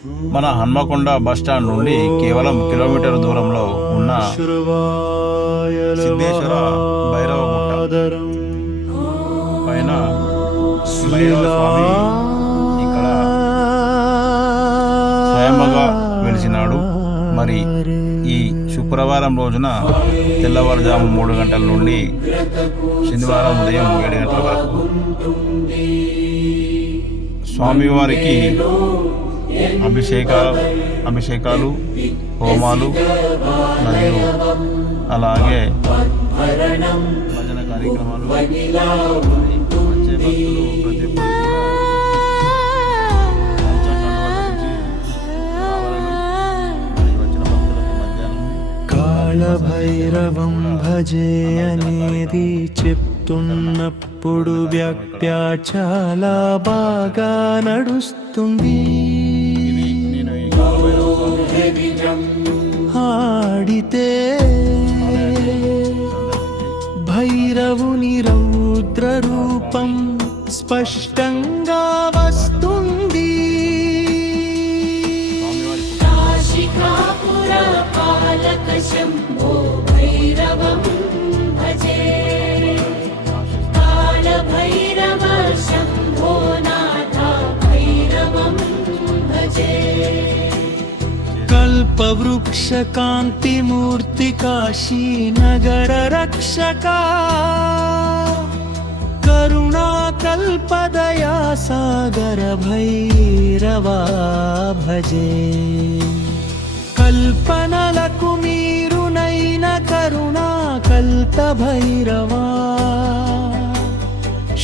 మన హన్మకొండ బస్టాండ్ నుండి కేవలం కిలోమీటర్ దూరంలో ఉన్న సిద్ధేశ్వర భైరవ గుట్ట పైన భైరవ స్వామి ఇక్కడ స్వయంగా వెలిసినాడు. మరి ఈ శుక్రవారం రోజున తెల్లవారుజాము 3 గంటల నుండి శనివారం ఉదయం 7 గంటల వరకు స్వామివారికి అభిషేకాలు, హోమాలు మరియు అలాగే భజన కార్యక్రమాలు వచ్చే భక్తులు ప్రతి ఒక్కరు కాళభైరవం భజే అనేది చెప్తున్నప్పుడు వ్యాఖ్య చాలా బాగా నడుస్తుంది. ఆడితే భైరవుని రౌద్ర రూపం స్పష్టంగా వస్తుంది. శంభో భైరవం భజే కాళభైరవ శంభో నాథ భైరవం భజే కల్పవృక్ష కాంతిమూర్తి కాశీ నగర రక్షకా కరుణా కల్పదయా సాగర భైరవా భజే కల్పనలకు మీరునైన కరుణా కల్ప భైరవా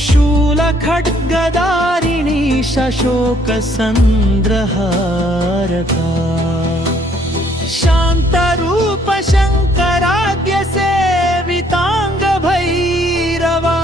శూల ఖడ్గదారిణి శోక సంద్రహారకా శాంతరూప శంకరాద్య సేవితాంగ భైరవా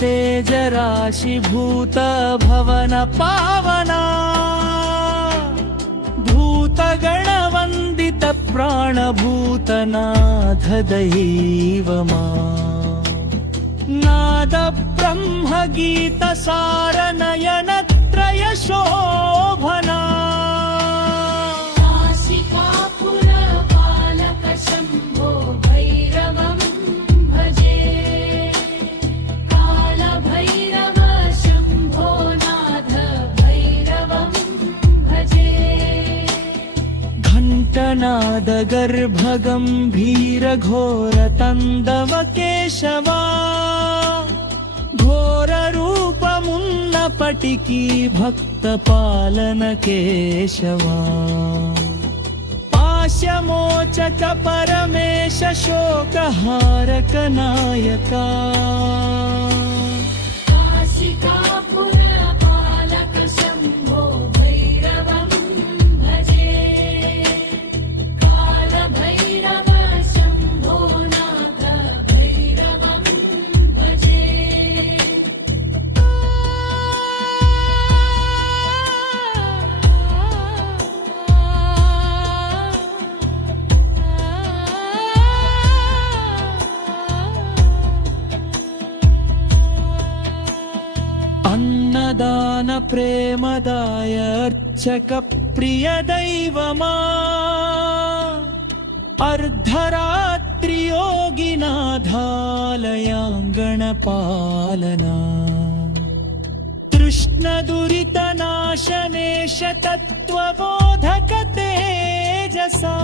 तेजराशिभूत भवन पावना भूतगणवन्दित प्राणभूतनाथ दैवमा नाद ब्रह्म गीत सारनयन त्रय शोभना शंभो भैरवं भजे कालभैरव शंभो नाथ भैरवं भजे घंटनाद गर्भ गंभीर घोर तंदव केशवा घोर रूप मुन्नपटिकी भक्त पालन केशवा पाशमोचक परमेश शोकहारक नायका काशिकापुर पालक शंभो भैरवं भजे कालभैरव शंभो नाथ भैरवं भजे अन्नदान प्रेमदाय अर्चक प्रिय दैवमा अर्धरात्रि योगिनाथालयाङ्गणपालना तृष्ण दुरितनाशनेश तत्त्वबोधक तेजसा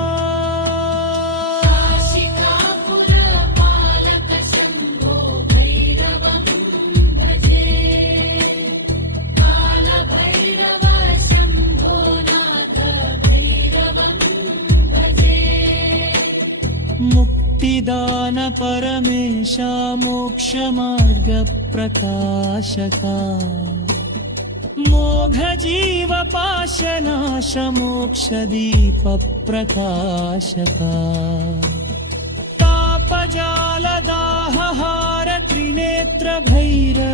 मुक्तिदान परमेशा मोक्षमार्गप्रकाशका मोघजीवपाशनाशमोक्षदीपप्रकाशका तापजालदाहहार त्रिनेत्र भैरवेश्वरा